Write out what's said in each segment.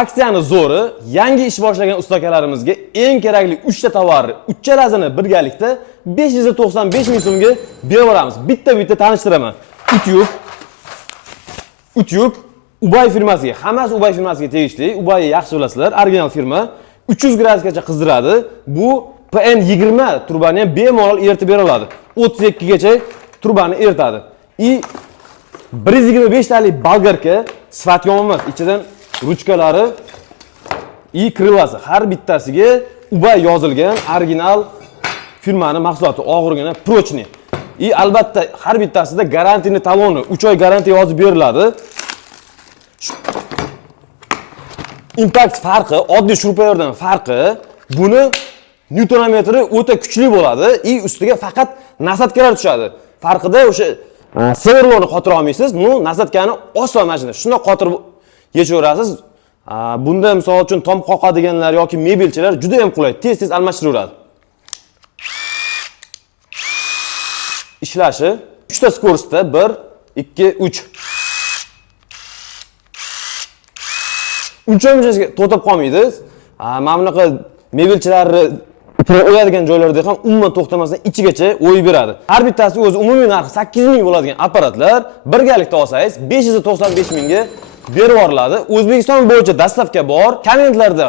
Aksiyani zo'ri, yangi ish boshlagan ustakalarimizga eng kerakli 3 ta tovarni, uchalasini birgalikda 595 ming so'mga berib beramiz. Bitta tanishtiraman. Utyug Ubay firmasiga, hammasi Ubay firmasiga tegishli. Ubayni yaxshi bilasizlar, original firma. 300 gradusgacha qizdiradi. Bu PN20 turbani ham bemalol eritib beriladi. 32 gacha turbani eritadi. 125 talik bolgarka sifat yomon emas. Ichidan ruchkalari krılasi har bittasiga Ubay yozilgan original firmani mahsuloti, og'irgina, prochniy. Albatta har bittasida garantiyni taloni, 3 oy garantiya yozib beriladi. Impact farqi, oddiy shurpayordan farqi, buni newtonometri o'ta kuchli bo'ladi. Ustiga faqat nasatkalar tushadi. Farqida o'sha severlarni qotira olmaysiz. Bu nasatkani oson mashina. Shunday qotirib yechaverasiz. Bunda misol uchun tom qoqadiganlar yoki mebelchilar juda ham qulay, tez almashtiraveradi. Ishlashi 3 ta skorostda 1, 2, 3. Uchinchisiga to'xtab qolmaydi. Mana bunaqa mebelchilarni o'yadigan joylarda ham umuman to'xtamasdan ichigacha o'yib beradi. Har bittasi o'zi umumiy narxi 8 ming bo'ladigan apparatlar birgalikda olsangiz 595 mingga berib yuboriladi. O'zbekiston bo'yicha dastavka bor. Kommentlarda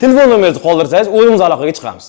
telefon nomeringizni qoldirsangiz o'zimiz aloqaga chiqamiz.